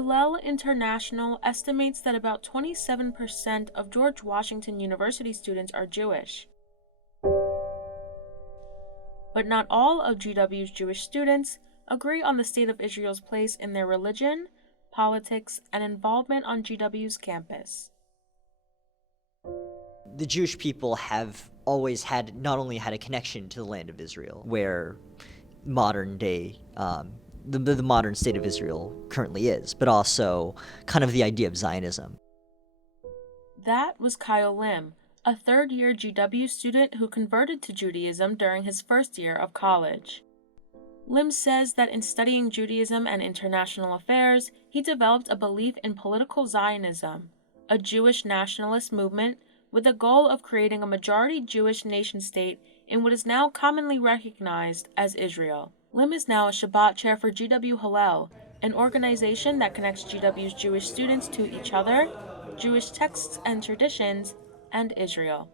Hillel International estimates that about 27% of George Washington University students are Jewish. But not all of GW's Jewish students agree on the State of Israel's place in their religion, politics, and involvement on GW's campus. The Jewish people have always not only had a connection to the land of Israel, where modern day, the modern state of Israel currently is, but also kind of the idea of Zionism. That was Kyle Lim, a third-year GW student who converted to Judaism during his first year of college. Lim says that in studying Judaism and international affairs, he developed a belief in political Zionism, a Jewish nationalist movement with the goal of creating a majority Jewish nation-state in what is now commonly recognized as Israel. Lim is now a Shabbat chair for GW Hillel, an organization that connects GW's Jewish students to each other, Jewish texts and traditions, and Israel.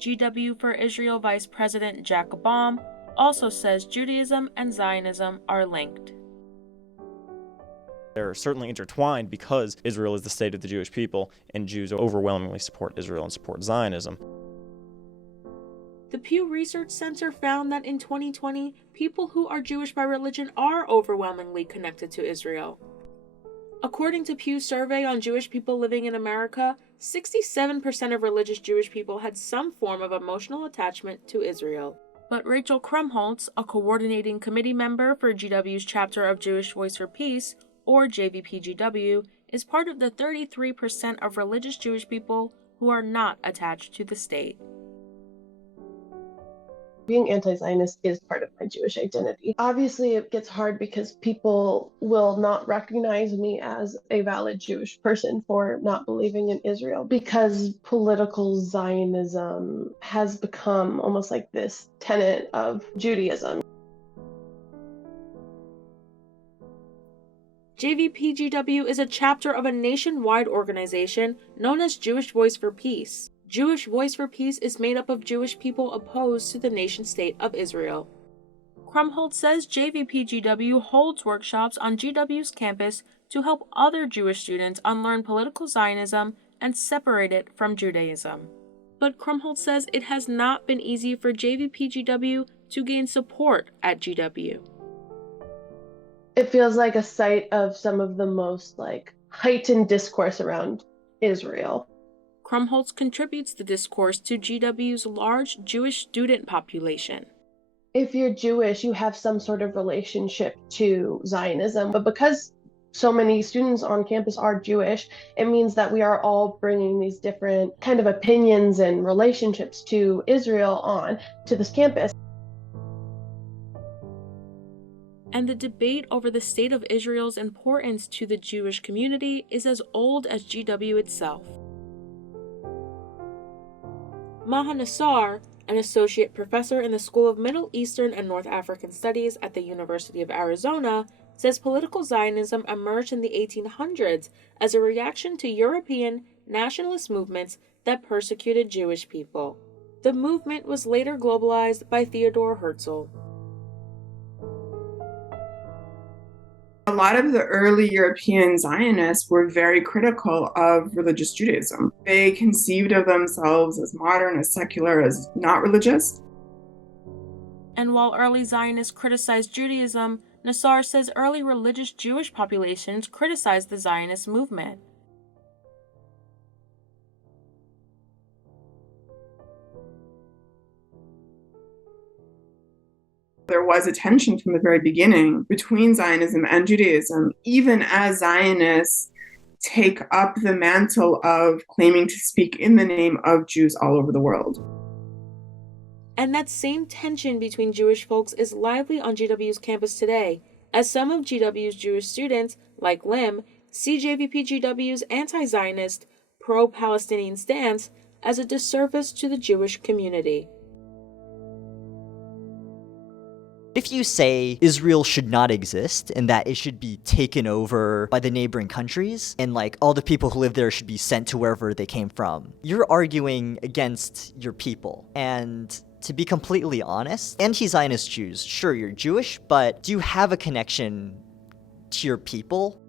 GW for Israel Vice President Jack Baum also says Judaism and Zionism are linked. They're certainly intertwined because Israel is the state of the Jewish people, and Jews overwhelmingly support Israel and support Zionism. The Pew Research Center found that in 2020, people who are Jewish by religion are overwhelmingly connected to Israel. According to Pew's survey on Jewish people living in America, 67% of religious Jewish people had some form of emotional attachment to Israel. But Rachel Krumholtz, a coordinating committee member for GW's chapter of Jewish Voice for Peace, or JVPGW, is part of the 33% of religious Jewish people who are not attached to the state. Being anti-Zionist is part of my Jewish identity. Obviously, it gets hard because people will not recognize me as a valid Jewish person for not believing in Israel, because political Zionism has become almost like this tenet of Judaism. JVPGW is a chapter of a nationwide organization known as Jewish Voice for Peace. Jewish Voice for Peace is made up of Jewish people opposed to the nation-state of Israel. Krumholtz says JVPGW holds workshops on GW's campus to help other Jewish students unlearn political Zionism and separate it from Judaism. But Krumholtz says it has not been easy for JVPGW to gain support at GW. It feels like a site of some of the most heightened discourse around Israel. Krumholtz contributes the discourse to GW's large Jewish student population. If you're Jewish, you have some sort of relationship to Zionism, but because so many students on campus are Jewish, it means that we are all bringing these different kind of opinions and relationships to Israel on to this campus. And the debate over the state of Israel's importance to the Jewish community is as old as GW itself. Maha Nassar, an associate professor in the School of Middle Eastern and North African Studies at the University of Arizona, says political Zionism emerged in the 1800s as a reaction to European nationalist movements that persecuted Jewish people. The movement was later globalized by Theodor Herzl. A lot of the early European Zionists were very critical of religious Judaism. They conceived of themselves as modern, as secular, as not religious. And while early Zionists criticized Judaism, Nassar says early religious Jewish populations criticized the Zionist movement. There was a tension from the very beginning between Zionism and Judaism, even as Zionists take up the mantle of claiming to speak in the name of Jews all over the world. And that same tension between Jewish folks is lively on GW's campus today, as some of GW's Jewish students, like Lim, see JVPGW's anti-Zionist, pro-Palestinian stance as a disservice to the Jewish community. If you say Israel should not exist and that it should be taken over by the neighboring countries and all the people who live there should be sent to wherever they came from, you're arguing against your people. And to be completely honest, anti-Zionist Jews, sure, you're Jewish, but do you have a connection to your people?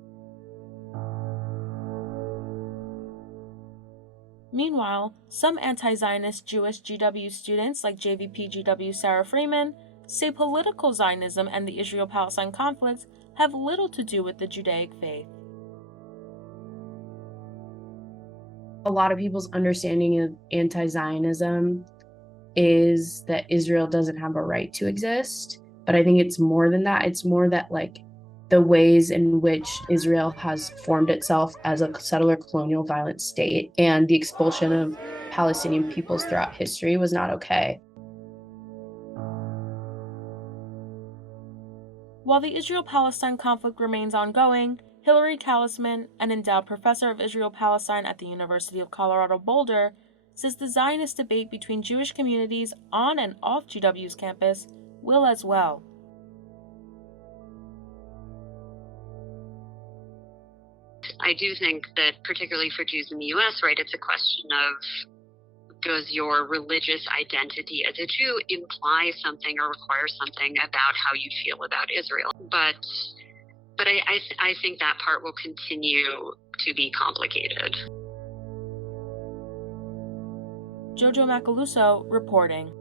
Meanwhile, some anti-Zionist Jewish GW students like JVP GW Sarah Freeman say political Zionism and the Israel-Palestine conflict have little to do with the Judaic faith. A lot of people's understanding of anti-Zionism is that Israel doesn't have a right to exist. But I think it's more than that. It's more that like the ways in which Israel has formed itself as a settler colonial violent state and the expulsion of Palestinian peoples throughout history was not okay. While the Israel-Palestine conflict remains ongoing, Hilary Kallisman, an endowed professor of Israel-Palestine at the University of Colorado Boulder, says the Zionist debate between Jewish communities on and off GW's campus will as well. I do think that particularly for Jews in the US, right, it's a question of, does your religious identity as a Jew imply something or require something about how you feel about Israel? But I think that part will continue to be complicated. Jojo Macaluso reporting.